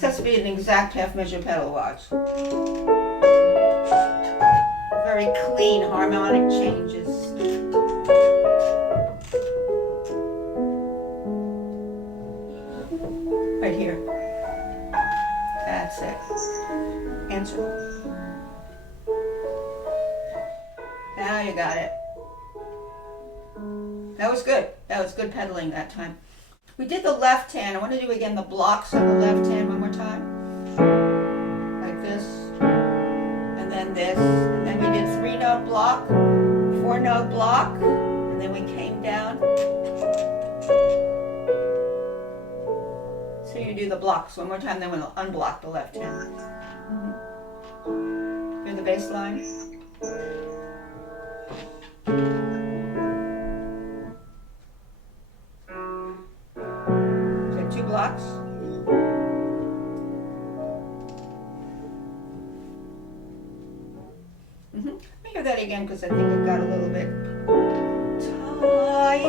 This has to be an exact half measure pedal, watch. Very clean harmonic changes. Right here. That's it. Answer. Now you got it. That was good. That was good pedaling that time. We did the left hand. I want to do again the blocks on the left hand one more time. Like this. And then this. And then we did 3-note block, 4-note block, and then we came down. So you do the blocks one more time, then we'll unblock the left hand. Hear the bass line. Blocks. Let me hear that again because I think it got a little bit tight.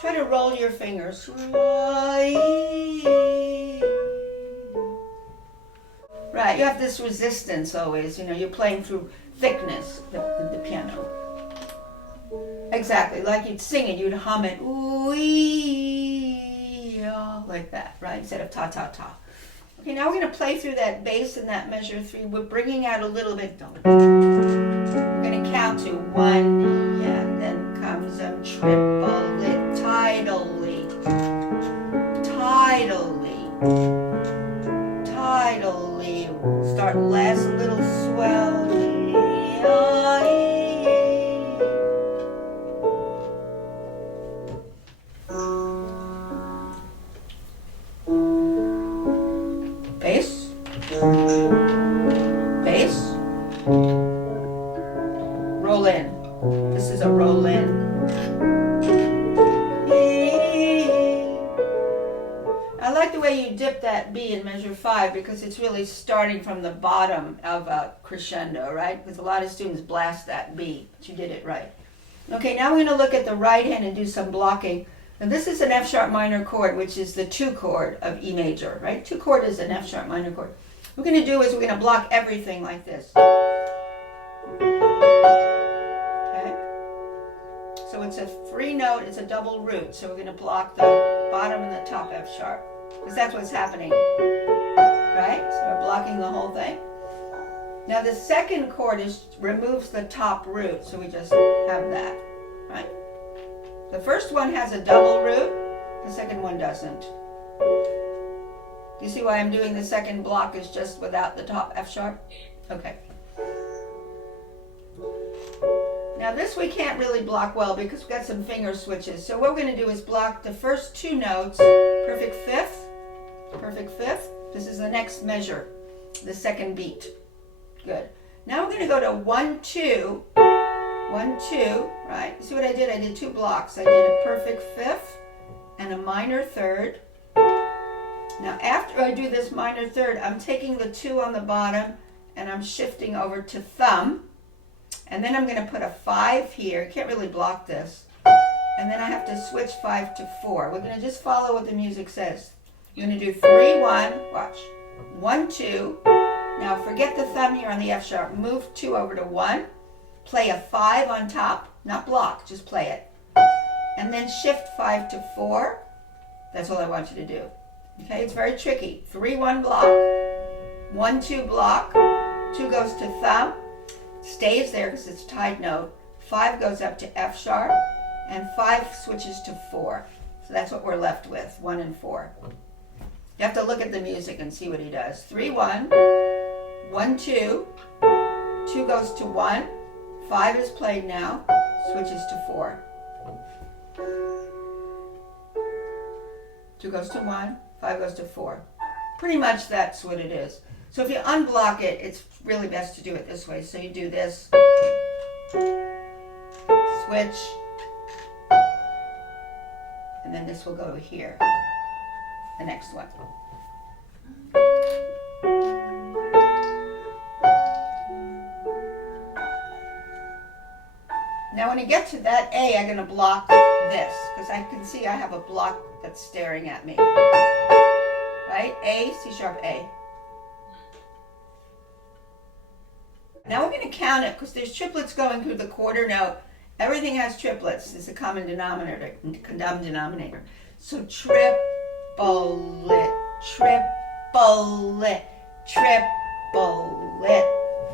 Try to roll your fingers. Right, you have this resistance always, you know, you're playing through thickness, the piano. Exactly, like you'd sing it, you'd hum it, ooh, like that, right? Instead of ta ta ta. Okay, now we're going to play through that bass and that measure 3. We're bringing out a little bit. We're going to count to 1, and then comes a triple it tidally, tidally, tidally. Start last, a little swell. Bass, bass, roll in. This is a roll in. I like the way you dip that B in measure 5 because it's really starting from the bottom of a crescendo, right? Because a lot of students blast that B, but you did it right. Okay, now we're going to look at the right hand and do some blocking. And this is an F sharp minor chord, which is the 2 chord of E major, right? 2 chord is an F sharp minor chord. What we're going to do is we're going to block everything like this. Okay? So it's a 3-note, it's a double root. So we're going to block the bottom and the top F sharp. Because that's what's happening. Right? So we're blocking the whole thing. Now the second chord removes the top root. So we just have that. Right? The first one has a double root, the second one doesn't. Do you see why I'm doing the second block is just without the top F sharp? Okay. Now this we can't really block well because we've got some finger switches. So what we're going to do is block the first 2 notes, perfect fifth, perfect fifth. This is the next measure, the second beat. Good. Now we're going to go to 1, 2. 1, 2, right? You see what I did? I did 2 blocks. I did a perfect fifth and a minor third. Now after I do this minor third, I'm taking the 2 on the bottom and I'm shifting over to thumb. And then I'm going to put a 5 here. You can't really block this. And then I have to switch 5 to 4. We're going to just follow what the music says. You're going to do 3, 1, watch. 1, 2. Now forget the thumb here on the F sharp. Move 2 over to 1. Play a 5 on top, not block, just play it. And then shift 5 to 4. That's all I want you to do. Okay, it's very tricky. 3, 1 block, 1, 2 block, 2 goes to thumb, stays there because it's tied note. 5 goes up to F sharp, and 5 switches to 4. So that's what we're left with, 1 and 4. You have to look at the music and see what he does. 3, 1, 1, 2, 2 goes to 1. 5 is played now, switches to 4. 2 goes to 1, 5 goes to 4. Pretty much that's what it is. So if you unblock it, it's really best to do it this way. So you do this, switch, and then this will go to here, the next one. Now when you get to that A, I'm going to block this, because I can see I have a block that's staring at me. Right? A, C sharp, A. Now we're going to count it, because there's triplets going through the quarter note. Everything has triplets. It's a common denominator. So triplet, triplet, triplet.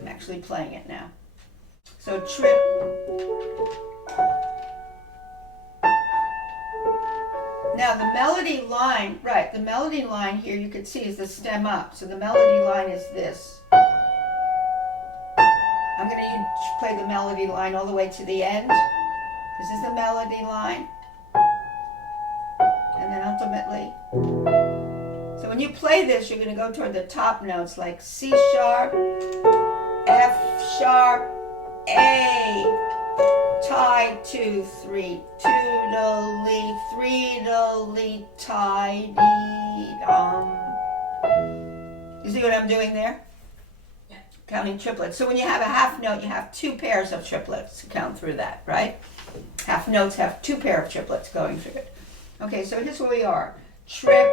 I'm actually playing it now. So trip. Now the melody line, right, the melody line here you can see is the stem up. So the melody line is this. I'm going to play the melody line all the way to the end. This is the melody line. And then ultimately. So when you play this, you're going to go toward the top notes like C sharp, F sharp, A, tie, 2, 3, toodly, 3-dly, tie, dee, You see what I'm doing there? Yeah. Counting triplets. So when you have a half note, you have 2 pairs of triplets to count through that, right? Half notes have 2 pairs of triplets going through it. Okay, so here's where we are. Triplet,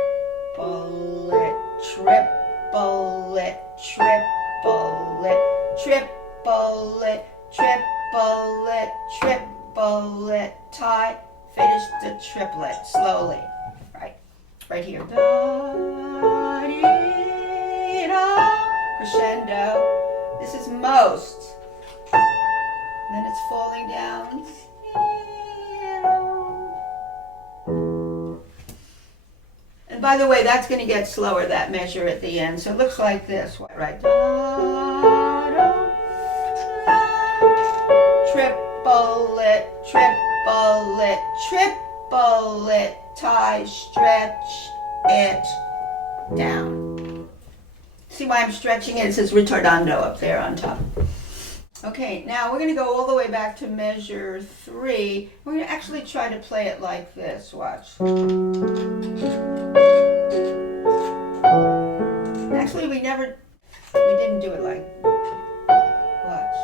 triplet, triplet, triplet, triplet, triplet, tie, finish the triplet slowly. Right here. Da, dee, da, crescendo. This is most. Then it's falling down. And by the way, that's going to get slower, that measure at the end. So it looks like this, right? Triplet, triplet, triplet, tie, stretch it down. See why I'm stretching it? It says ritardando up there on top. Okay, now we're going to go all the way back to measure 3. We're going to actually try to play it like this. Watch. Actually, we didn't do it like. Watch.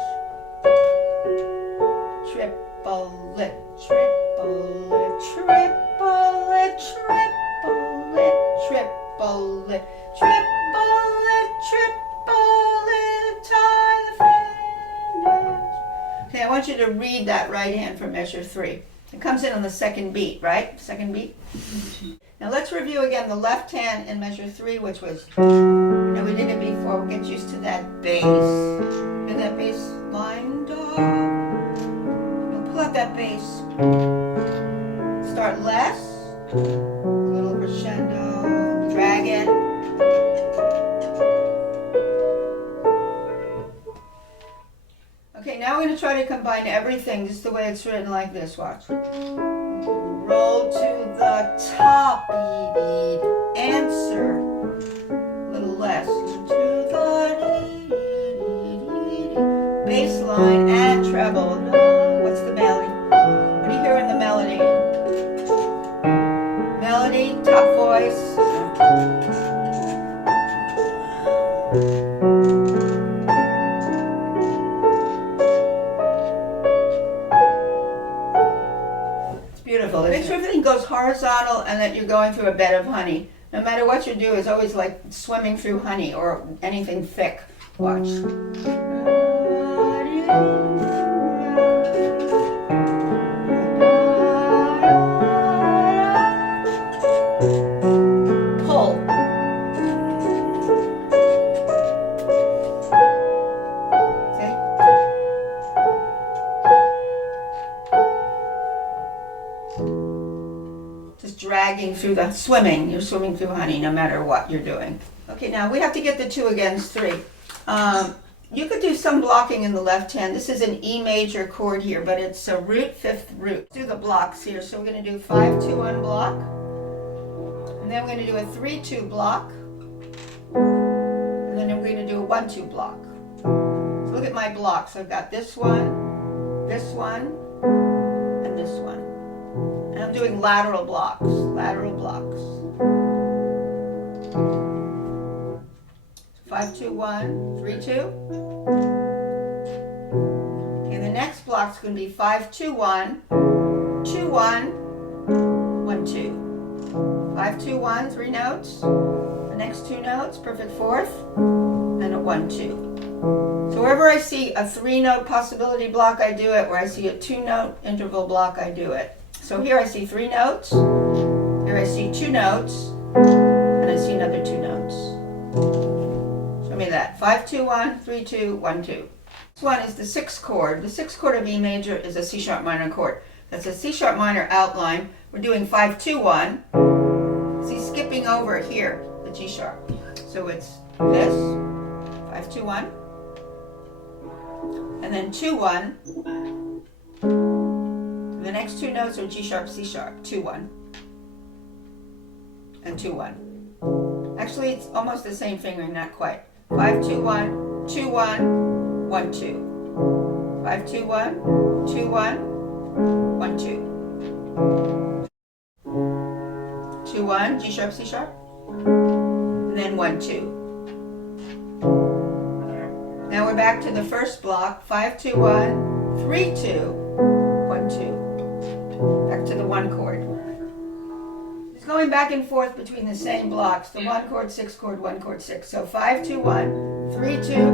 Triplet, triplet, triplet, triplet, triplet, triplet, triplet, tie the finish. Okay, I want you to read that right hand for measure 3. It comes in on the second beat, right? Second beat. Now let's review again the left hand in measure 3, which was, we did it before. We'll get used to that bass. Hear that bass line, dog? Pull out that bass. Start less. A little crescendo. Drag it. Okay, now we're going to try to combine everything just the way it's written like this. Watch. Roll to the top, beat, answer. A little less. To the bass line and treble. What's the melody? What do you hear in the melody? Melody, top voice. Make sure everything goes horizontal and that you're going through a bed of honey. No matter what you do, is always like swimming through honey or anything thick. Watch. Pull. Dragging through the swimming. You're swimming through honey no matter what you're doing. Okay, now we have to get the 2 against 3. You could do some blocking in the left hand. This is an E major chord here, but it's a root, 5th root. Do the blocks here. So we're going to do 5-2-1 block. And then we're going to do a 3-2 block. And then we're going to do a 1-2 block. So look at my blocks. I've got this one, and this one. And I'm doing lateral blocks. 5-2-1, 3-2. Okay, the next block's going to be 5-2-1, 2-1, 1, 2. 5, 2, 1, 3 notes. The next 2 notes, perfect fourth, and a 1, 2. So wherever I see a 3-note possibility block, I do it. Where I see a 2-note interval block, I do it. So here I see 3 notes. Here I see 2 notes. And I see another 2 notes. Show me that. 5, 2, 1, 3, 2, 1, 2. This one is the 6th chord. The 6th chord of E major is a C sharp minor chord. That's a C sharp minor outline. We're doing 5, 2, 1. See, skipping over here, the G sharp. So it's this, 5, 2, 1. And then 2, 1. The next 2 notes are G sharp, C sharp, 2, 1. And 2, 1. Actually, it's almost the same fingering, not quite. 5, 2, 1, 2, 1, 1, 2. 5, 2, 1, 2, 1, 1, 2. 2, 1, G sharp, C sharp. And then 1, 2. Now we're back to the first block. 5, 2, 1, 3, 2, 1, 2. Back to the 1 chord. It's going back and forth between the same blocks. The 1 chord, 6 chord, 1 chord, 6. So 5, 2, 1, 3, 2,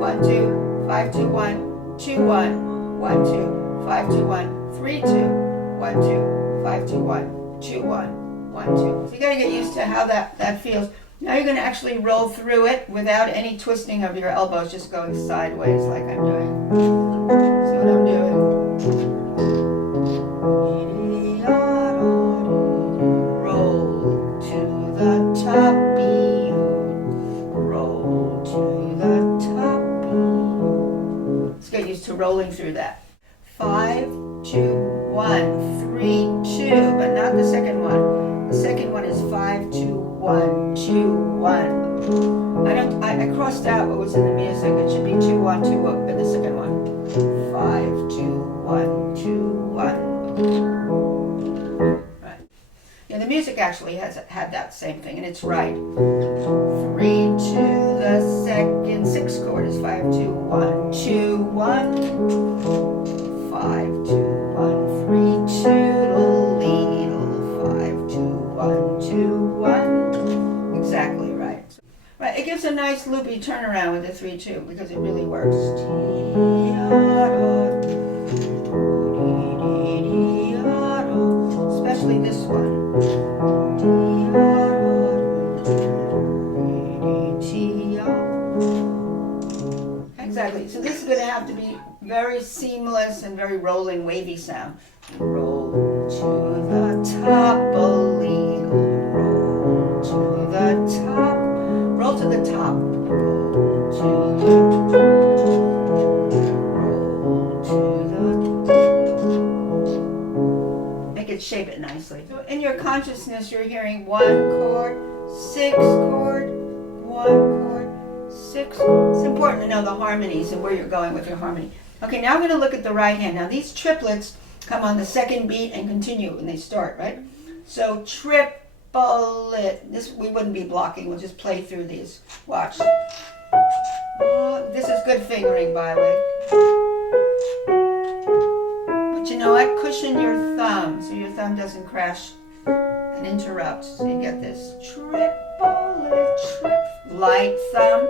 1, 2, 5, 2, 1, 2, 1, 1, 2, 5, 2, 1, 3, 2, 1, 2, 5, 2, 1, 2, 1, 1, 2. So you gotta get used to how that feels. Now you're gonna actually roll through it without any twisting of your elbows, just going sideways like I'm doing. See what I'm doing? Rolling through that. 5, 2, 1, 3, 2, but not the second one. The second one is 5, 2, 1, 2, 1. I crossed out what was in the music. It should be 2, 1, 2 in the second one. 5, 2, 1, 2, 1. Right. Yeah, the music actually had that same thing, and it's right. 3 to the second, 6th chord is 5, 2, 1, 2, 1. 5, 2, 1, 3, 2, little, 5, 2, 1, 2, 1. Exactly right. Right, it gives a nice loopy turnaround with the 3, 2 because it really works. Especially this one. Exactly. So this is going to have to be very seamless and very rolling, wavy sound. Roll to the top, a little. Roll to the top. Roll to the top. Roll to the. Make it shape it nicely. So in your consciousness, you're hearing 1 chord, 6 chord, 1 chord. 6. It's important to know the harmonies and where you're going with your harmony. Okay, now I'm going to look at the right hand. Now these triplets come on the second beat and continue when they start, right? So triplet. This we wouldn't be blocking. We'll just play through these. Watch. This is good fingering, by the way. But you know what? Cushion your thumb so your thumb doesn't crash and interrupt. So you get this triplet, light thumb,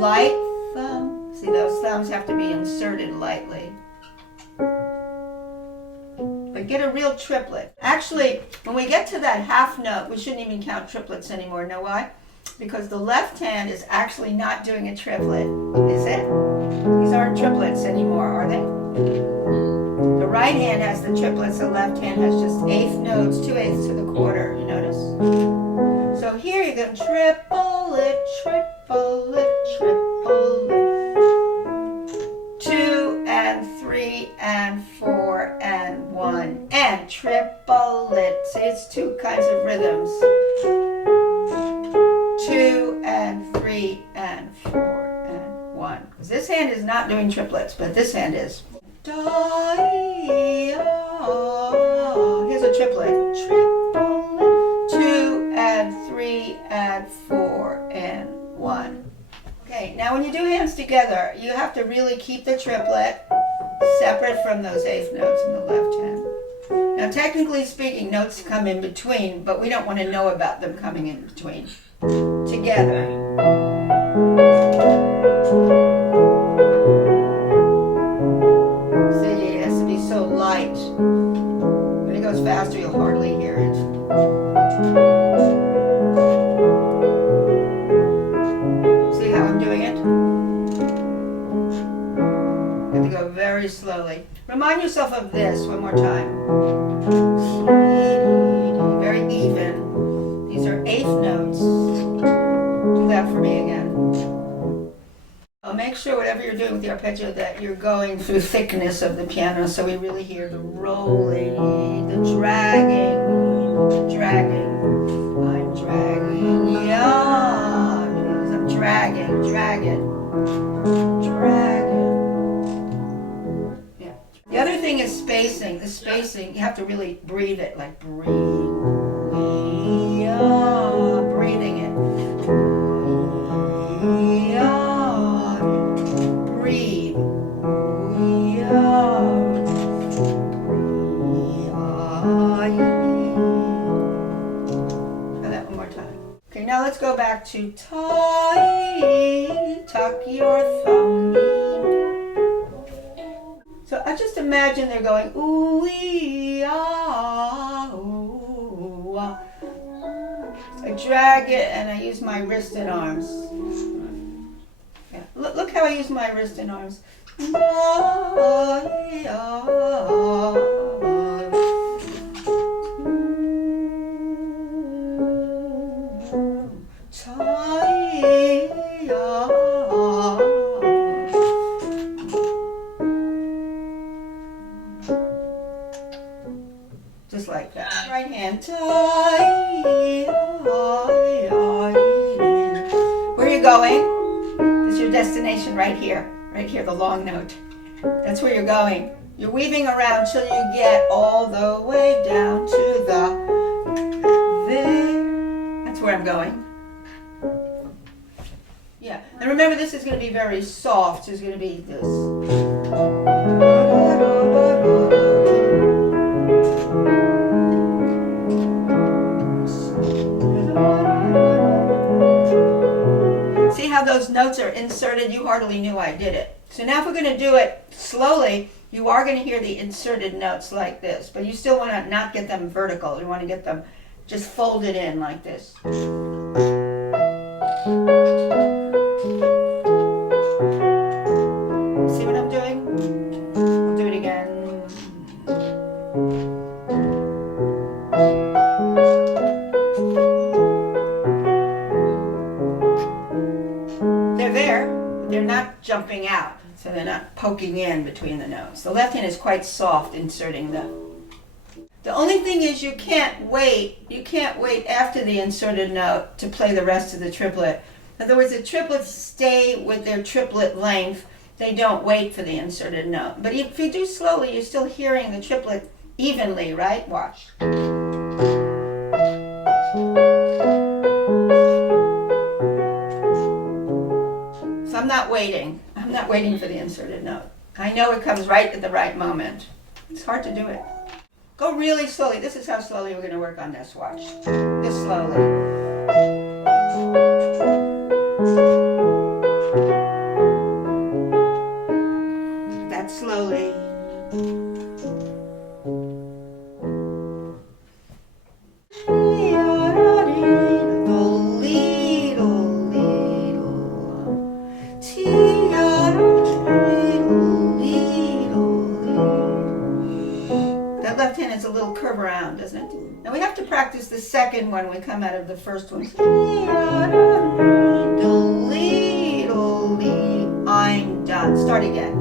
light thumb. See, those thumbs have to be inserted lightly. But get a real triplet. Actually, when we get to that half note, we shouldn't even count triplets anymore. Know why? Because the left hand is actually not doing a triplet, is it? These aren't triplets anymore, are they? The right hand has the triplets, the left hand has just eighth notes, 2/8 to the quarter, you notice? So here you go, triplet, triplet, triplet. 2 and 3 and 4 and 1 and triplet. See, it's 2 kinds of rhythms. 2 and 3 and 4 and 1. Because this hand is not doing triplets, but this hand is. Here's a triplet. Triplet. 2 and 3 and 4 and 1. Okay, now when you do hands together, you have to really keep the triplet separate from those eighth notes in the left hand. Now, technically speaking, notes come in between, but we don't want to know about them coming in between. Together. See, it has to be so light. When it goes faster, you'll hardly hear it. See how I'm doing it? You have to go very slowly. Remind yourself of this one more time. Very even. These are eighth notes. Do that for me again. Make sure whatever you're doing with the arpeggio that you're going through the thickness of the piano so we really hear the rolling, the dragging. I'm dragging. Yeah. I'm dragging. Yeah. The other thing is spacing. The spacing, you have to really breathe it, like breathe. Yeah. Breathing it. Breathe. Try that one more time. Okay, now let's go back to tuck your thumb. So I just imagine they're going ooh wee ah ooh ah. I drag it and I use my wrist and arms. Yeah. Look how I use my wrist and arms. Just like that. Right hand. Where are you going? This is your destination right here, the long note. That's where you're going. You're weaving around till you get all the way down to there. That's where I'm going. Yeah, and remember this is going to be very soft. It's going to be this. See how those notes are inserted? You hardly knew I did it. So now if we're going to do it slowly, you are going to hear the inserted notes like this, but you still want to not get them vertical. You want to get them just folded in like this. See what I'm doing? I'll do it again. They're there, but they're not jumping out. So they're not poking in between the notes. The left hand is quite soft inserting the only thing is you can't wait after the inserted note to play the rest of the triplet. In other words, the triplets stay with their triplet length. They don't wait for the inserted note. But if you do slowly, you're still hearing the triplet evenly, right? Watch. So I'm not waiting. I'm not waiting for the inserted note. I know it comes right at the right moment. It's hard to do it. Go really slowly. This is how slowly we're going to work on this. Watch. This slowly. That slowly. Left hand is a little curve around, doesn't it? Now we have to practice the second one when we come out of the first one. I'm done. Start again.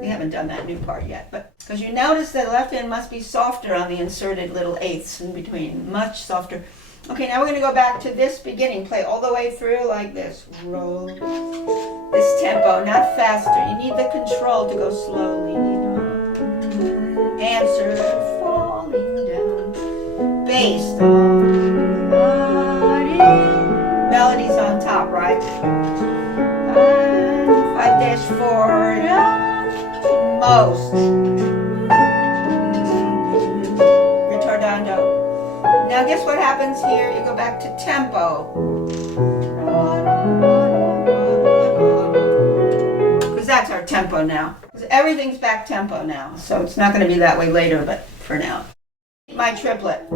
We haven't done that new part yet, but because you notice that the left hand must be softer on the inserted little eighths in between, much softer. Okay, now we're going to go back to this beginning. Play all the way through like this. Roll. This tempo, not faster. You need the control to go slowly. Answer falling down. Bass. close. Ritardando. Now guess what happens here? You go back to tempo. Because that's our tempo now. Because everything's back tempo now. So it's not going to be that way later, but for now. My triplet.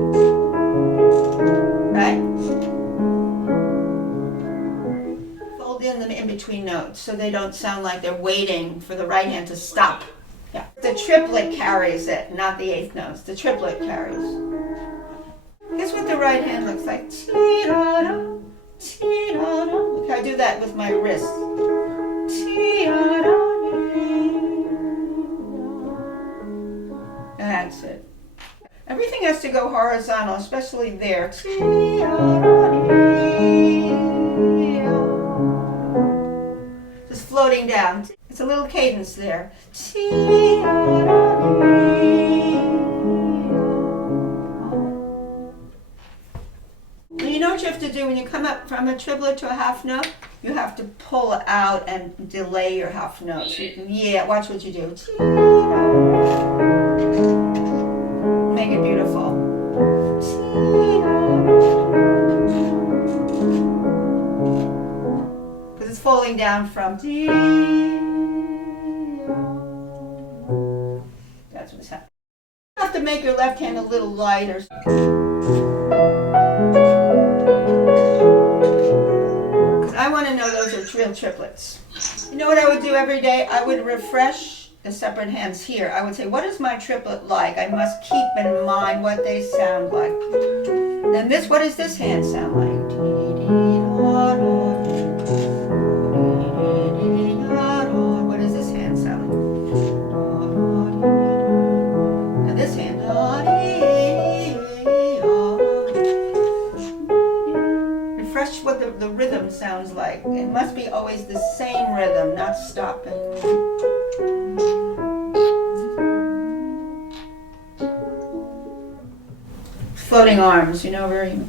Right? Fold in them in between notes so they don't sound like they're waiting for the right hand to stop. Yeah. The triplet carries it, not the eighth notes. The triplet carries. Guess what the right hand looks like? Look, I do that with my wrist. That's it. Everything has to go horizontal, especially there. Just floating down. It's a little cadence there. You know what you have to do when you come up from a triplet to a half note? You have to pull out and delay your half note. So yeah, watch what you do. Make it beautiful. Because it's falling down from. That's what's happening. You have to make your left hand a little lighter. I want to know those are real triplets. You know what I would do every day? I would refresh the separate hands here. I would say, what is my triplet like? I must keep in mind what they sound like. Then this, what does this hand sound like? What does this hand sound like? And this hand. Refresh what the rhythm sounds like. It must be always the same rhythm, not stopping. Floating arms, you know, very